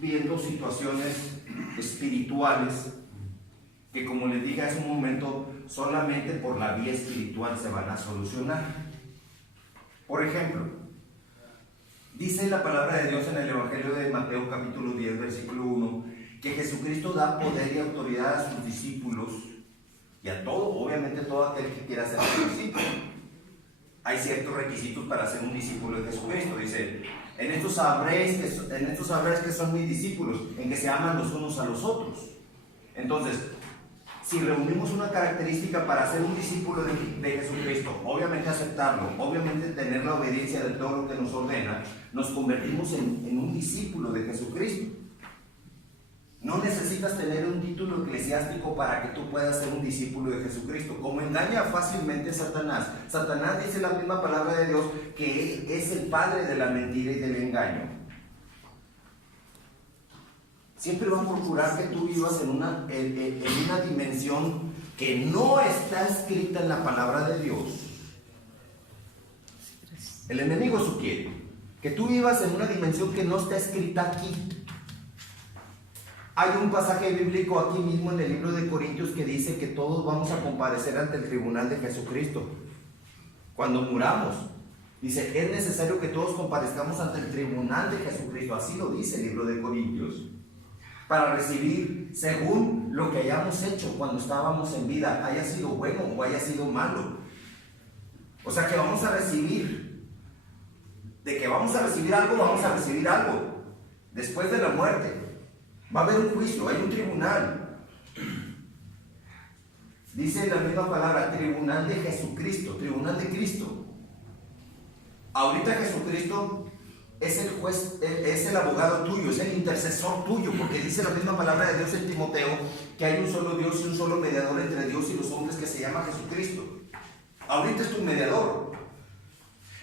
viendo situaciones espirituales que, como les dije hace un momento, solamente por la vía espiritual se van a solucionar. Por ejemplo, dice la palabra de Dios en el Evangelio de Mateo capítulo 10, versículo 1, que Jesucristo da poder y autoridad a sus discípulos y a todo, obviamente todo aquel que quiera ser su discípulo. Hay ciertos requisitos para ser un discípulo de Jesucristo. Dice, en estos sabréis que son mis discípulos, en que se aman los unos a los otros. Entonces, si reunimos una característica para ser un discípulo de Jesucristo, obviamente aceptarlo, obviamente tener la obediencia de todo lo que nos ordena, nos convertimos en un discípulo de Jesucristo. No necesitas tener un título eclesiástico para que tú puedas ser un discípulo de Jesucristo. Como engaña fácilmente Satanás. Satanás dice la misma palabra de Dios que es el padre de la mentira y del engaño. Siempre va a procurar que tú vivas en una dimensión que no está escrita en la palabra de Dios. El enemigo eso quiere. Que tú vivas en una dimensión que no está escrita aquí. Hay un pasaje bíblico aquí mismo en el libro de Corintios que dice que todos vamos a comparecer ante el tribunal de Jesucristo. Cuando muramos, dice, es necesario que todos comparezcamos ante el tribunal de Jesucristo. Así lo dice el libro de Corintios. Para recibir según lo que hayamos hecho cuando estábamos en vida, haya sido bueno o haya sido malo. O sea que vamos a recibir, de que vamos a recibir algo, vamos a recibir algo. Después de la muerte va a haber un juicio, hay un tribunal. Dice la misma palabra, tribunal de Jesucristo, tribunal de Cristo. Ahorita Jesucristo es el juez, es el abogado tuyo, es el intercesor tuyo, porque dice la misma palabra de Dios en Timoteo que hay un solo Dios y un solo mediador entre Dios y los hombres que se llama Jesucristo. Ahorita es tu mediador.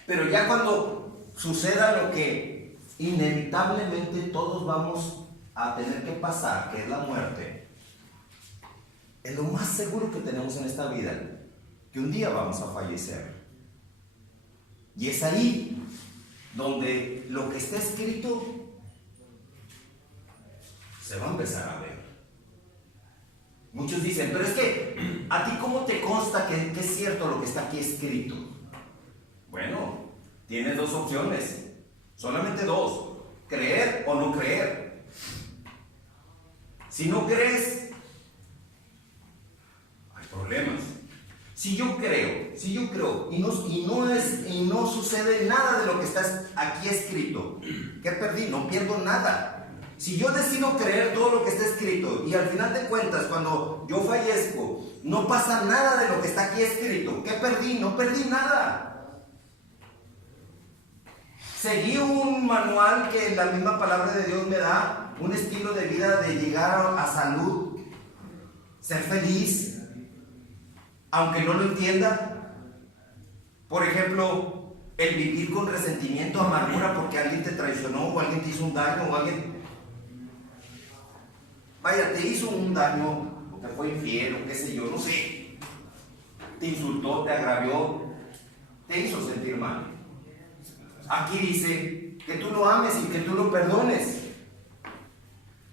Pero ya cuando suceda lo que inevitablemente todos vamos a tener que pasar, que es la muerte, es lo más seguro que tenemos en esta vida, que un día vamos a fallecer. Y es ahí donde lo que está escrito se va a empezar a ver. Muchos dicen, pero es que ¿a ti cómo te consta que es cierto lo que está aquí escrito? Bueno, tienes dos opciones, solamente dos: creer o no creer. Si no crees, hay problemas. Si yo creo y no sucede nada de lo que está aquí escrito, ¿qué perdí? No pierdo nada. Si yo decido creer todo lo que está escrito y al final de cuentas, cuando yo fallezco, no pasa nada de lo que está aquí escrito, ¿qué perdí? No perdí nada. Seguí un manual que la misma palabra de Dios me da, un estilo de vida de llegar a salud, ser feliz, aunque no lo entienda. Por ejemplo, el vivir con resentimiento, amargura porque alguien te traicionó o alguien te hizo un daño o alguien, vaya, te hizo un daño o te fue infiel o qué sé yo, no sé, te insultó, te agravió, te hizo sentir mal. Aquí dice que tú lo ames y que tú lo perdones.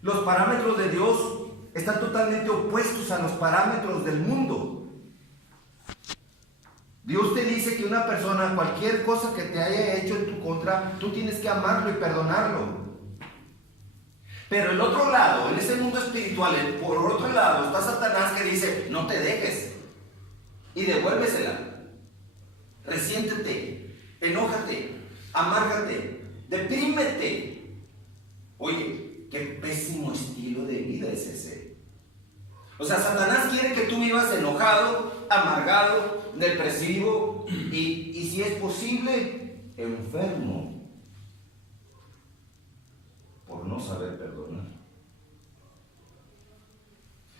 Los parámetros de Dios están totalmente opuestos a los parámetros del mundo. Dios te dice que una persona, cualquier cosa que te haya hecho en tu contra, tú tienes que amarlo y perdonarlo. Pero el otro lado, en ese mundo espiritual, por otro lado, está Satanás que dice, no te dejes y devuélvesela. Resiéntete, enójate, amárgate, deprímete. Oye, qué pésimo estilo de vida es ese. O sea, Satanás quiere que tú vivas enojado, amargado, depresivo y si es posible, enfermo por no saber perdonar.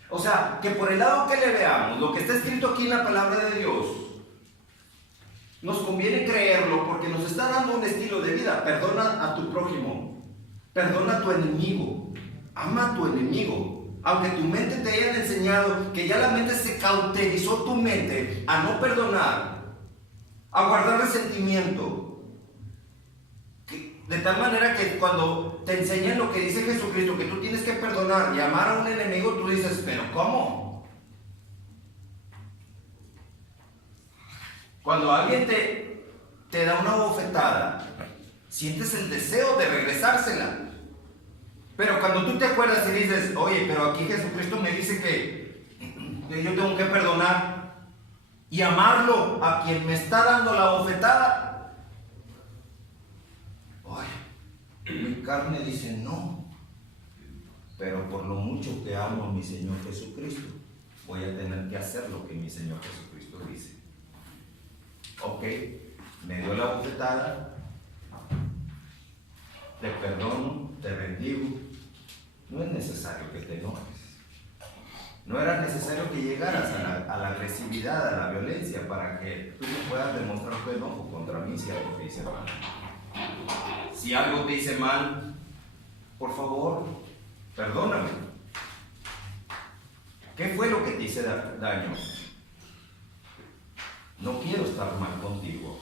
O sea, que por el lado que le veamos, lo que está escrito aquí en la palabra de Dios, nos conviene creerlo porque nos está dando un estilo de vida. Perdona a tu prójimo, perdona a tu enemigo, ama a tu enemigo. Aunque tu mente te haya enseñado que ya la mente se cauterizó tu mente a no perdonar, a guardar resentimiento, de tal manera que cuando te enseñan lo que dice Jesucristo, que tú tienes que perdonar y amar a un enemigo, tú dices, pero ¿cómo? Cuando alguien te da una bofetada, sientes el deseo de regresársela. Pero cuando tú te acuerdas y dices, oye, pero aquí Jesucristo me dice que yo tengo que perdonar y amarlo a quien me está dando la bofetada. Oye, mi carne dice no, pero por lo mucho que amo a mi Señor Jesucristo, voy a tener que hacer lo que mi Señor Jesucristo dice. Ok, me dio la bofetada, te perdono, te bendigo. No es necesario que te enojes. No era necesario que llegaras a la agresividad, a la violencia, para que tú me puedas demostrar tu enojo contra mí si algo te hice mal. Si algo te hice mal, por favor, perdóname. ¿Qué fue lo que te hice daño? No quiero estar mal contigo.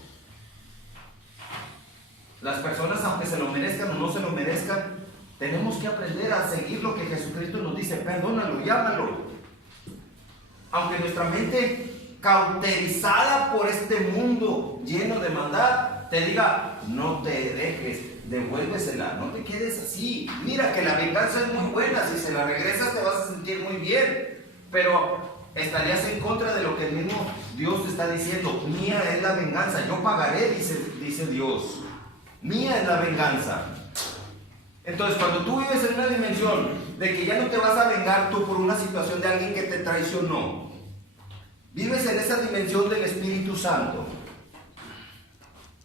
Las personas, aunque se lo merezcan o no se lo merezcan, tenemos que aprender a seguir lo que Jesucristo nos dice. Perdónalo, llámalo. Aunque nuestra mente cauterizada por este mundo lleno de maldad te diga, no te dejes, devuélvesela, no te quedes así. Mira que la venganza es muy buena, si se la regresas te vas a sentir muy bien. Pero estarías en contra de lo que el mismo Dios te está diciendo. Mía es la venganza, yo pagaré, dice Dios. Mía es la venganza. Entonces, cuando tú vives en una dimensión de que ya no te vas a vengar tú por una situación de alguien que te traicionó, vives en esa dimensión del Espíritu Santo,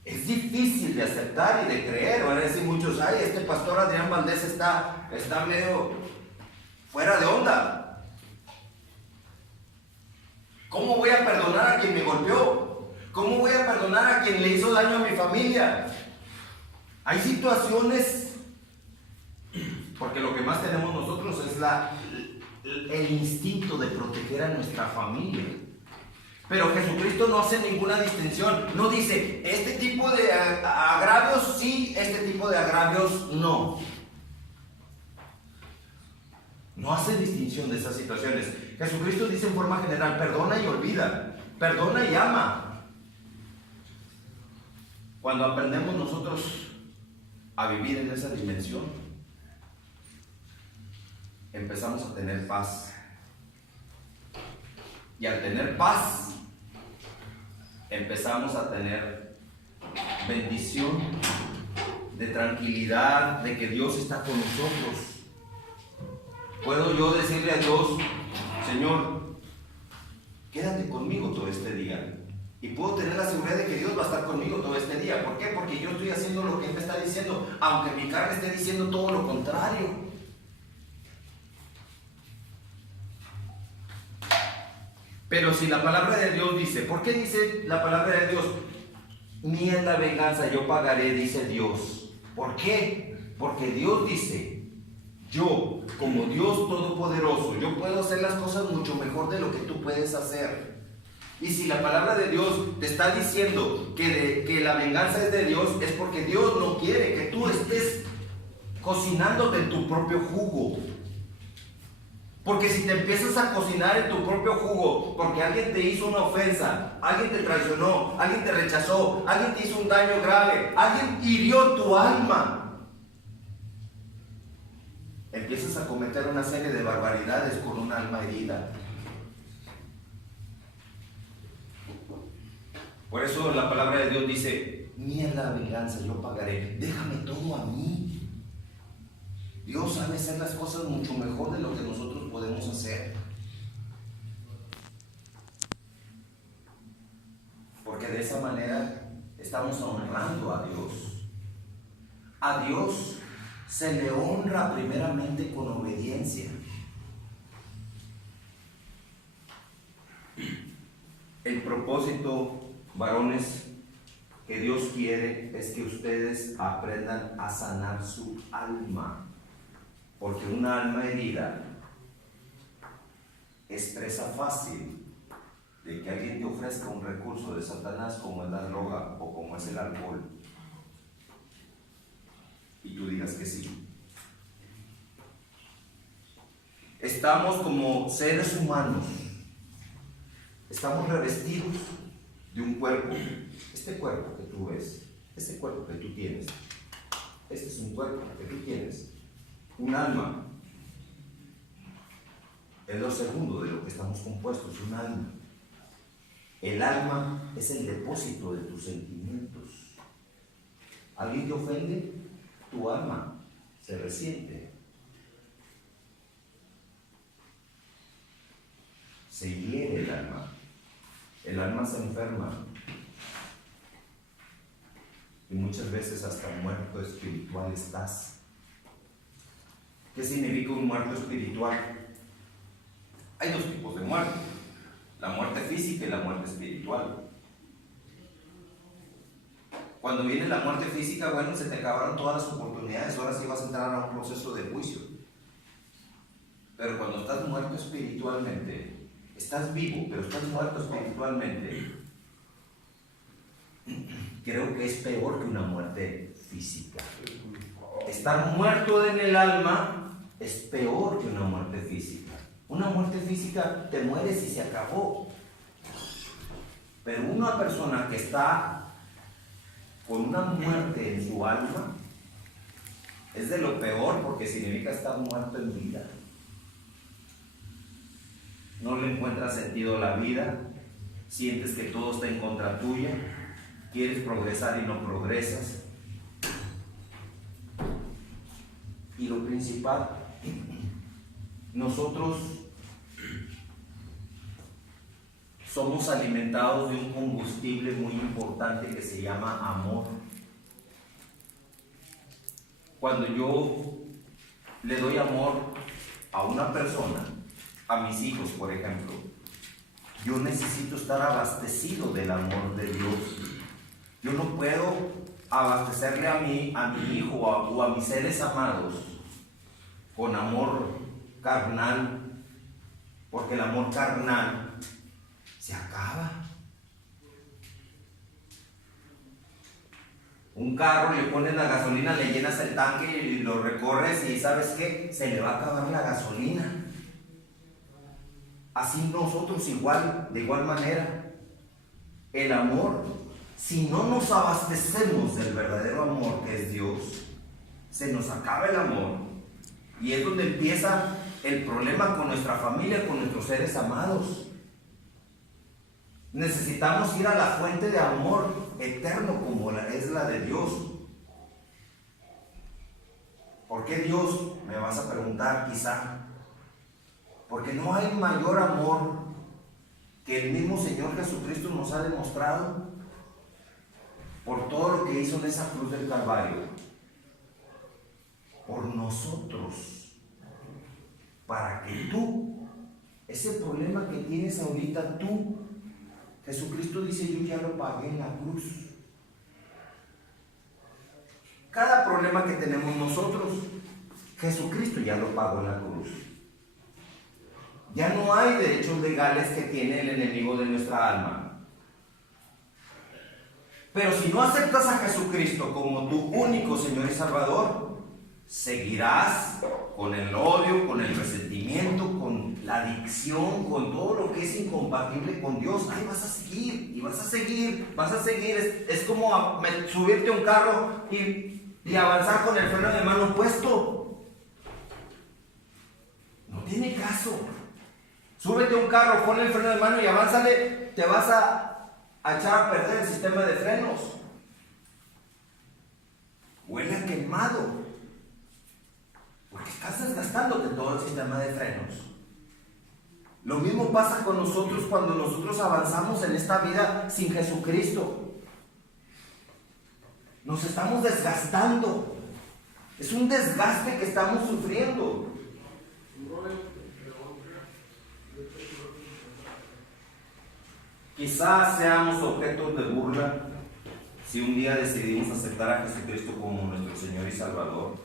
es difícil de aceptar y de creer. Van a decir muchos, ay, este pastor Adrián Valdés está medio fuera de onda. ¿Cómo voy a perdonar a quien me golpeó? ¿Cómo voy a perdonar a quien le hizo daño a mi familia? Hay situaciones, porque lo que más tenemos nosotros es el instinto de proteger a nuestra familia. Pero Jesucristo no hace ninguna distinción. No dice, este tipo de agravios sí, este tipo de agravios no. No hace distinción de esas situaciones. Jesucristo dice en forma general, perdona y olvida, perdona y ama. Cuando aprendemos nosotros a vivir en esa dimensión, empezamos a tener paz. Y al tener paz, empezamos a tener bendición, de tranquilidad, de que Dios está con nosotros. Puedo yo decirle a Dios, Señor, quédate conmigo todo este día. Y puedo tener la seguridad de que Dios va a estar conmigo todo este día. ¿Por qué? Porque yo estoy haciendo lo que Él me está diciendo, aunque mi carne esté diciendo todo lo contrario. Pero si la palabra de Dios dice, ¿por qué dice la palabra de Dios? Mía es la venganza, yo pagaré, dice Dios. ¿Por qué? Porque Dios dice, yo, como Dios Todopoderoso, yo puedo hacer las cosas mucho mejor de lo que tú puedes hacer. Y si la palabra de Dios te está diciendo que la venganza es de Dios, es porque Dios no quiere que tú estés cocinándote en tu propio jugo. Porque si te empiezas a cocinar en tu propio jugo, porque alguien te hizo una ofensa, alguien te traicionó, alguien te rechazó, alguien te hizo un daño grave, alguien hirió tu alma, empiezas a cometer una serie de barbaridades con un alma herida. Por eso la palabra de Dios dice, mía es la venganza, yo pagaré, déjame todo a mí. Dios sabe hacer las cosas mucho mejor de lo que nosotros podemos hacer. Porque de esa manera estamos honrando a Dios. A Dios se le honra primeramente con obediencia. El propósito, varones, que Dios quiere es que ustedes aprendan a sanar su alma. Porque una alma herida es presa fácil de que alguien te ofrezca un recurso de Satanás como es la droga o como es el alcohol y tú digas que sí. estamos como seres humanos, estamos revestidos de un cuerpo. Este cuerpo que tú ves, este cuerpo que tú tienes, este es un cuerpo que tú tienes, un alma. Es lo segundo de lo que estamos compuestos, un alma. El alma es el depósito de tus sentimientos. ¿Alguien te ofende? Tu alma se resiente. Se hiere el alma. El alma se enferma. Y muchas veces hasta muerto espiritual estás. ¿Qué significa un muerto espiritual? Hay dos tipos de muerte: la muerte física y la muerte espiritual. Cuando viene la muerte física, bueno, se te acabaron todas las oportunidades, ahora sí vas a entrar a un proceso de juicio. Pero cuando estás muerto espiritualmente, estás vivo, pero estás muerto espiritualmente, creo que es peor que una muerte física. Estar muerto en el alma es peor que una muerte física. Una muerte física te mueres y se acabó. Pero una persona que está con una muerte en su alma es de lo peor, porque significa estar muerto en vida. No le encuentras sentido a la vida, sientes que todo está en contra tuya, quieres progresar y no progresas. Y lo principal, nosotros somos alimentados de un combustible muy importante que se llama amor. Cuando yo le doy amor a una persona, a mis hijos por ejemplo, yo necesito estar abastecido del amor de Dios. Yo no puedo abastecerle a mi hijo o a mis seres amados con amor carnal, porque el amor carnal se acaba. Un carro, le pones la gasolina, le llenas el tanque y lo recorres y ¿sabes qué? Se le va a acabar la gasolina. Así nosotros de igual manera, el amor, si no nos abastecemos del verdadero amor que es Dios, se nos acaba el amor. Y es donde empieza el problema con nuestra familia, con nuestros seres amados. Necesitamos ir a la fuente de amor eterno como es la de Dios. ¿Por qué Dios? Me vas a preguntar quizá. Porque no hay mayor amor que el mismo Señor Jesucristo nos ha demostrado por todo lo que hizo en esa cruz del Calvario. Por nosotros. Para que tú, ese problema que tienes ahorita tú, Jesucristo dice, yo ya lo pagué en la cruz. Cada problema que tenemos nosotros, Jesucristo ya lo pagó en la cruz. Ya no hay derechos legales que tiene el enemigo de nuestra alma. Pero si no aceptas a Jesucristo como tu único Señor y Salvador, seguirás con el odio, con el resentimiento, con la adicción, con todo lo que es incompatible con Dios. Ahí vas a seguir, y vas a seguir, vas a seguir. Es como subirte a un carro y avanzar con el freno de mano puesto. No tiene caso. Súbete a un carro, ponle el freno de mano y avánzale, te vas a echar a perder el sistema de frenos. Huele a quemado. Porque estás desgastándote todo el sistema de frenos. Lo mismo pasa con nosotros cuando nosotros avanzamos en esta vida sin Jesucristo. Nos estamos desgastando. Es un desgaste que estamos sufriendo. Quizás seamos objetos de burla si un día decidimos aceptar a Jesucristo como nuestro Señor y Salvador,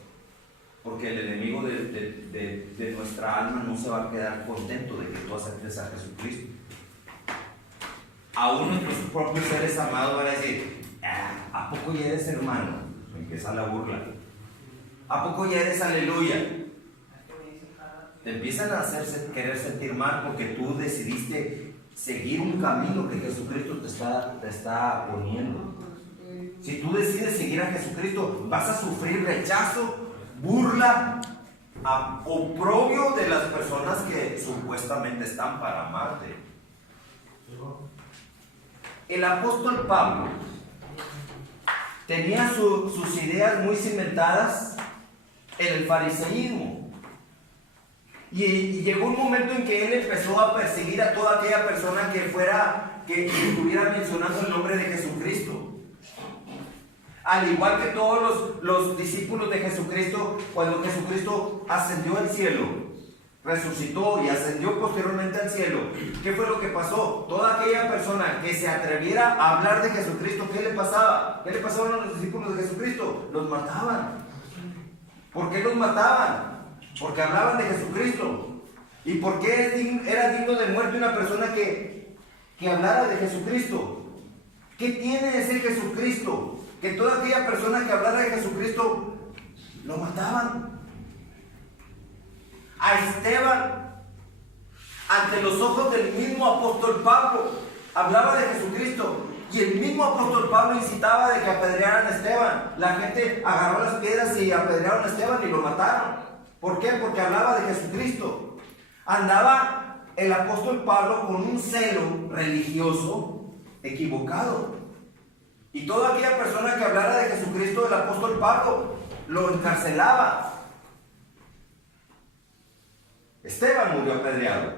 porque el enemigo de nuestra alma no se va a quedar contento de que tú aceptes a Jesucristo. Aún nuestros propios seres amados van a decir, ¿a poco ya eres hermano? Empieza la burla. ¿A poco ya eres aleluya? te empiezan a hacerse querer sentir mal porque tú decidiste seguir un camino que Jesucristo te está poniendo. Si tú decides seguir a Jesucristo, vas a sufrir rechazo, burla, oprobio de las personas que supuestamente están para amarte. El apóstol Pablo tenía sus ideas muy cimentadas en el fariseísmo. Y llegó un momento en que él empezó a perseguir a toda aquella persona que estuviera mencionando el nombre de Jesucristo. Al igual que todos los discípulos de Jesucristo, cuando Jesucristo ascendió al cielo, resucitó y ascendió posteriormente al cielo, ¿qué fue lo que pasó? Toda aquella persona que se atreviera a hablar de Jesucristo, ¿qué le pasaba? ¿Qué le pasaba a los discípulos de Jesucristo? Los mataban. ¿Por qué los mataban? Porque hablaban de Jesucristo. ¿Y por qué era digno de muerte una persona que hablara de Jesucristo? ¿Qué tiene ese Jesucristo? Que toda aquella persona que hablara de Jesucristo lo mataban. A Esteban, ante los ojos del mismo apóstol Pablo, hablaba de Jesucristo. Y el mismo apóstol Pablo incitaba de que apedrearan a Esteban. La gente agarró las piedras y apedrearon a Esteban y lo mataron. ¿Por qué? Porque hablaba de Jesucristo. Andaba el apóstol Pablo con un celo religioso equivocado. Y toda aquella persona que hablara de Jesucristo, el apóstol Pablo lo encarcelaba. Esteban murió apedreado.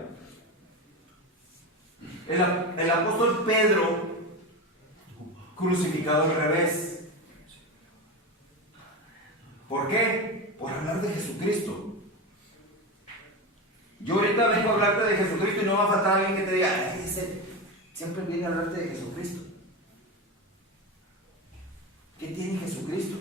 El apóstol Pedro, crucificado al revés. ¿Por qué? Por hablar de Jesucristo. Yo ahorita vengo a hablarte de Jesucristo y no va a faltar alguien que te diga, ay, ese siempre viene a hablarte de Jesucristo. ¿Qué tiene Jesucristo?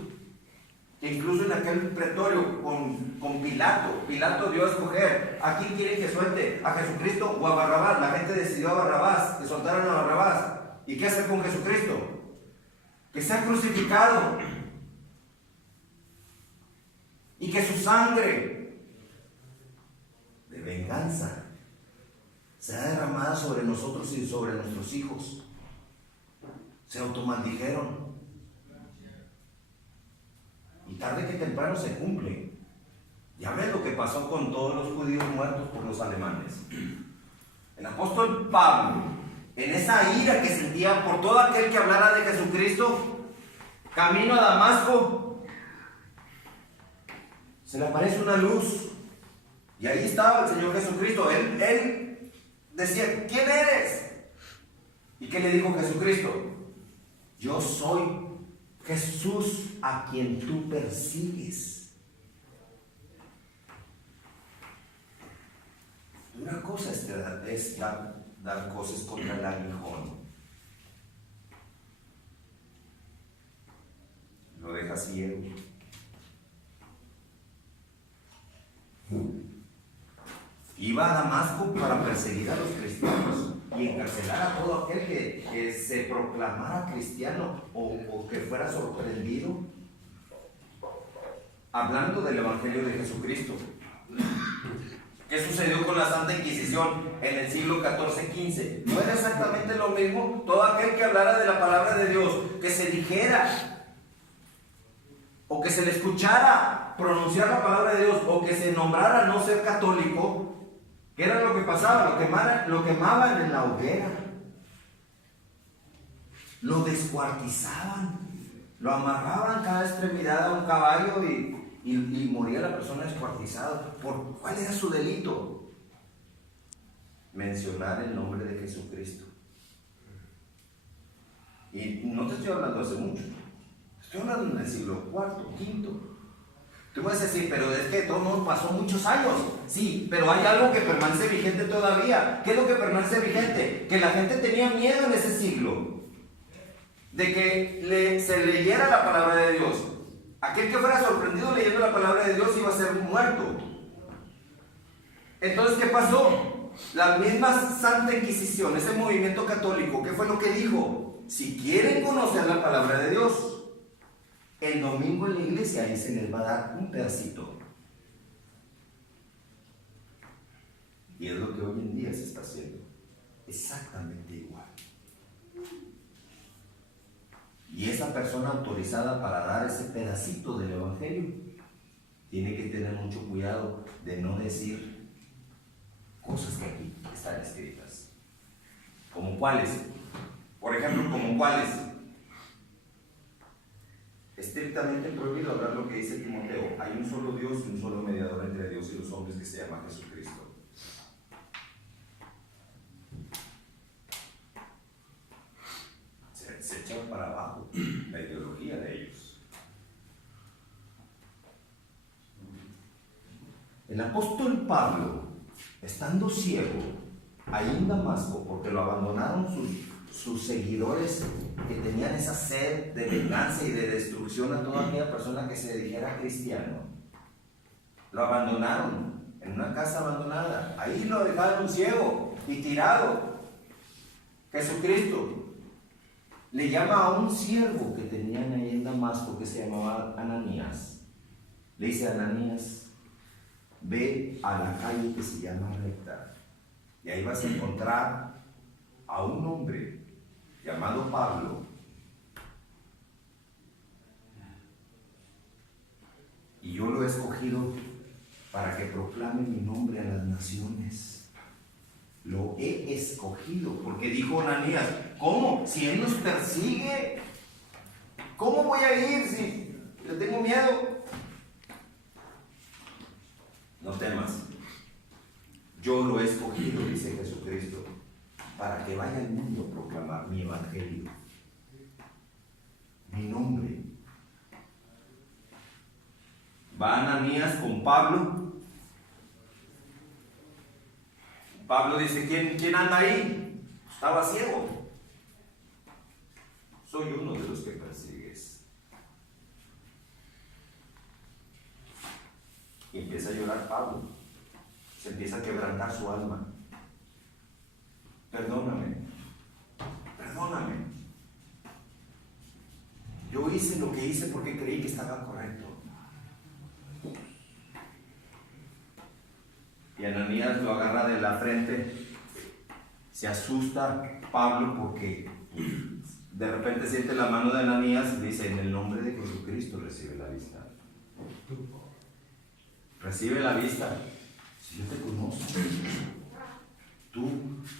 Que incluso en aquel pretorio con Pilato dio a escoger a quién quiere que suelte, a Jesucristo o a Barrabás. La gente decidió a Barrabás, que soltaran a Barrabás. ¿Y qué hacer con Jesucristo? Que sea crucificado y que su sangre de venganza sea derramada sobre nosotros y sobre nuestros hijos. Se automaldijeron. Y tarde que temprano se cumple. Ya ves lo que pasó con todos los judíos muertos por los alemanes. El apóstol Pablo, en esa ira que sentía por todo aquel que hablara de Jesucristo, camino a Damasco, se le aparece una luz. Y ahí estaba el Señor Jesucristo. Él decía, ¿quién eres? ¿Y qué le dijo Jesucristo? Yo soy Jesús a quien tú persigues. Una cosa es dar cosas contra el aguijón. Lo deja ciego. Iba a Damasco para perseguir a los cristianos y encarcelar a todo aquel que se proclamara cristiano o que fuera sorprendido hablando del Evangelio de Jesucristo. ¿Qué sucedió con la Santa Inquisición en el siglo XIV-XV? No era exactamente lo mismo. Todo aquel que hablara de la palabra de Dios, que se dijera o que se le escuchara pronunciar la palabra de Dios o que se nombrara no ser católico, ¿qué era lo que pasaba? Lo quemaban en la hoguera, lo descuartizaban, lo amarraban cada extremidad a un caballo y moría la persona descuartizada. ¿Cuál era su delito? Mencionar el nombre de Jesucristo. Y no te estoy hablando hace mucho, estoy hablando en el siglo IV, V. Tú vas a decir, pero es que todo pasó muchos años. Sí, pero hay algo que permanece vigente todavía. ¿Qué es lo que permanece vigente? Que la gente tenía miedo en ese siglo de que se leyera la palabra de Dios. Aquel que fuera sorprendido leyendo la palabra de Dios iba a ser muerto. Entonces, ¿qué pasó? La misma Santa Inquisición, ese movimiento católico, ¿qué fue lo que dijo? Si quieren conocer la palabra de Dios, el domingo en la iglesia ahí se les va a dar un pedacito. Y es lo que hoy en día se está haciendo. Exactamente igual. Y esa persona autorizada para dar ese pedacito del Evangelio tiene que tener mucho cuidado de no decir cosas que aquí están escritas. ¿Como cuáles? Por ejemplo, ¿como cuáles? Estrictamente prohibido hablar lo que dice Timoteo. Hay un solo Dios y un solo mediador entre Dios y los hombres que se llama Jesucristo. Se echan para abajo la ideología de ellos. El apóstol Pablo, estando ciego, ahí en Damasco, porque lo abandonaron sus seguidores que tenían esa sed de venganza y de destrucción a toda aquella persona que se dijera cristiano, lo abandonaron en una casa abandonada. Ahí lo dejaron ciego y tirado. Jesucristo le llama a un siervo que tenían ahí en Damasco que se llamaba Ananías. Le dice: Ananías, ve a la calle que se llama Recta y ahí vas a encontrar a un hombre llamado Pablo, y yo lo he escogido para que proclame mi nombre a las naciones. Lo he escogido, porque dijo Ananías: ¿cómo? Si él nos persigue, ¿cómo voy a ir si le tengo miedo? No temas, yo lo he escogido, dice Jesucristo, para que vaya al mundo a proclamar mi evangelio, mi nombre. Va Ananías con Pablo. Pablo dice: ¿Quién anda ahí? Estaba ciego. Soy uno de los que persigues. Y empieza a llorar Pablo. Se empieza a quebrantar su alma. Perdóname. Yo hice lo que hice porque creí que estaba correcto. Y Ananías lo agarra de la frente. Se asusta Pablo porque de repente siente la mano de Ananías y dice: en el nombre de Jesucristo recibe la vista. Recibe la vista. Si yo te conozco,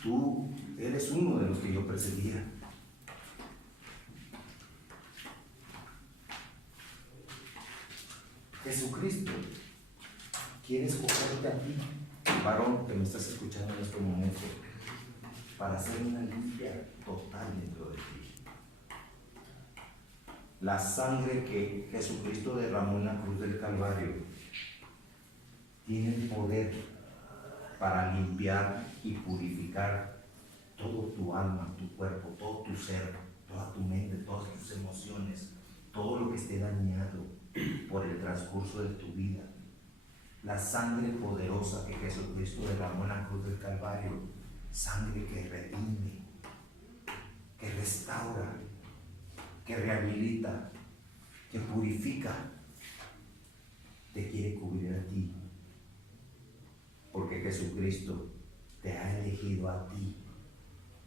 tú eres uno de los que yo perseguía. Jesucristo quiere escogerte a ti, varón que me estás escuchando en este momento, para hacer una limpia total dentro de ti. La sangre que Jesucristo derramó en la cruz del Calvario tiene el poder para limpiar y purificar todo tu alma, tu cuerpo, todo tu ser, toda tu mente, todas tus emociones, todo lo que esté dañado por el transcurso de tu vida. La sangre poderosa que Jesucristo derramó en la cruz del Calvario, sangre que redime, que restaura, que rehabilita, que purifica, te quiere cubrir a ti, porque Jesucristo te ha elegido a ti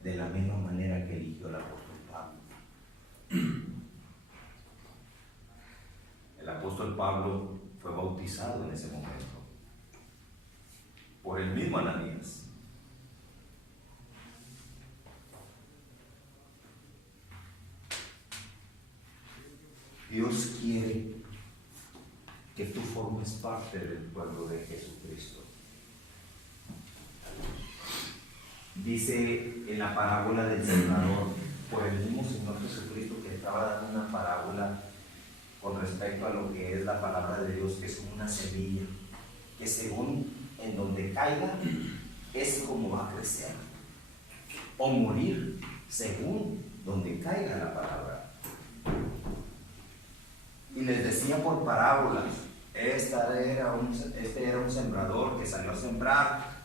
de la misma manera que eligió al apóstol Pablo. El apóstol Pablo fue bautizado en ese momento por el mismo Ananías. Dios quiere que tú formes parte del pueblo de Jesucristo. Dice en la parábola del sembrador, por el mismo Señor Jesucristo, que estaba dando una parábola con respecto a lo que es la palabra de Dios, que es como una semilla, que según en donde caiga, es como va a crecer, o morir, según donde caiga la palabra. Y les decía por parábolas: este era un sembrador que salió a sembrar,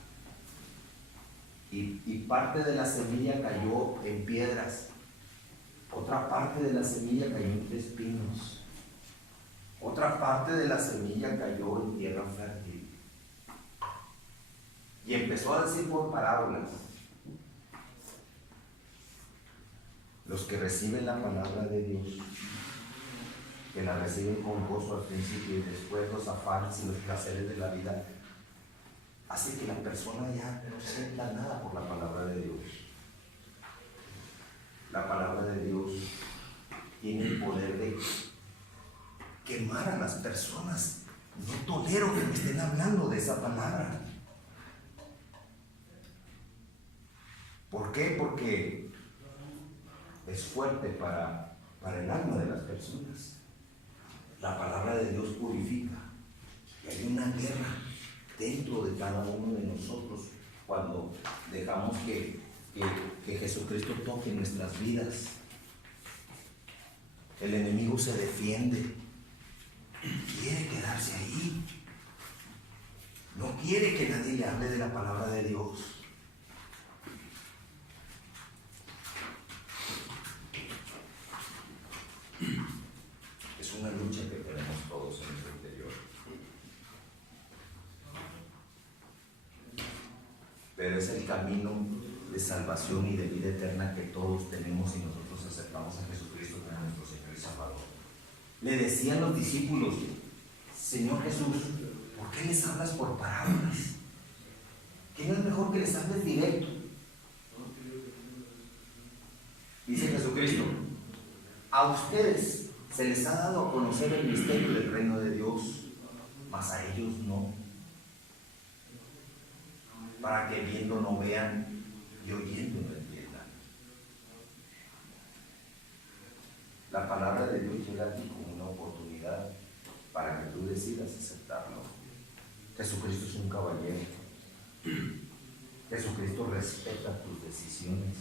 y parte de la semilla cayó en piedras, otra parte de la semilla cayó entre espinos, otra parte de la semilla cayó en tierra fértil. Y empezó a decir por parábolas. Los que reciben la palabra de Dios, que la reciben con gozo al principio y después los afanes y los placeres de la vida, hace que la persona ya no sienta nada por la palabra de Dios. La palabra de Dios tiene el poder de quemar a las personas. No tolero que me estén hablando de esa palabra. ¿Por qué? Porque es fuerte para el alma de las personas. La palabra de Dios purifica. Y hay una guerra dentro de cada uno de nosotros cuando dejamos que Jesucristo toque nuestras vidas. El enemigo se defiende, quiere quedarse ahí, no quiere que nadie le hable de la palabra de Dios. Es una lucha que tenemos todos en nuestro interior. Pero es el camino de salvación y de vida eterna que todos tenemos si nosotros aceptamos a Jesucristo como nuestro Señor y Salvador. Le decían los discípulos: Señor Jesús, ¿por qué les hablas por parábolas? ¿Qué no es mejor que les hables directo? Dice Jesucristo: a ustedes se les ha dado a conocer el misterio del reino de Dios, mas a ellos no, para que viendo no vean y oyendo no entiendan. La palabra de Dios llega a ti como una oportunidad para que tú decidas aceptarlo. Jesucristo es un caballero. Jesucristo respeta tus decisiones.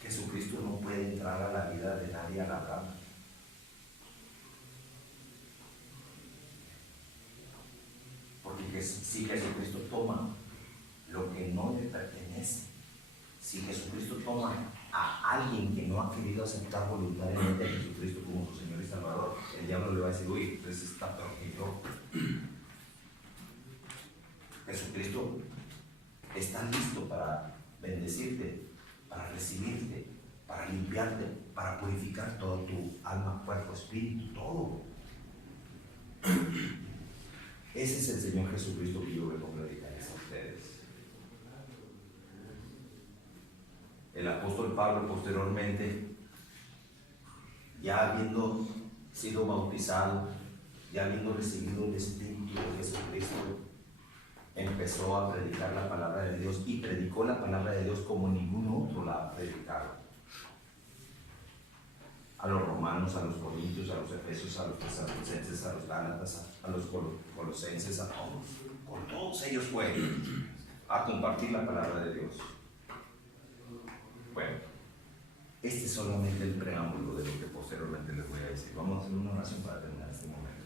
Jesucristo no puede entrar a la vida de nadie a la brava. Porque si Jesucristo toma lo que no le pertenece, si Jesucristo toma a alguien que no ha querido aceptar voluntariamente a Jesucristo como su Señor y Salvador, el diablo le va a decir: uy, entonces está peor que yo. Jesucristo está listo para bendecirte, para recibirte, para limpiarte, para purificar todo tu alma, cuerpo, espíritu, todo. Ese es el Señor Jesucristo que yo vengo a predicarles a ustedes. El apóstol Pablo posteriormente, ya habiendo sido bautizado, ya habiendo recibido el Espíritu de Jesucristo, empezó a predicar la palabra de Dios y predicó la palabra de Dios como ningún otro la ha predicado. A los romanos, a los corintios, a los efesios, a los tesalonicenses, a los gálatas, a los colosenses, a todos. Por todos ellos fue a compartir la palabra de Dios. Bueno, este es solamente el preámbulo de lo que posteriormente les voy a decir. Vamos a hacer una oración para terminar este momento.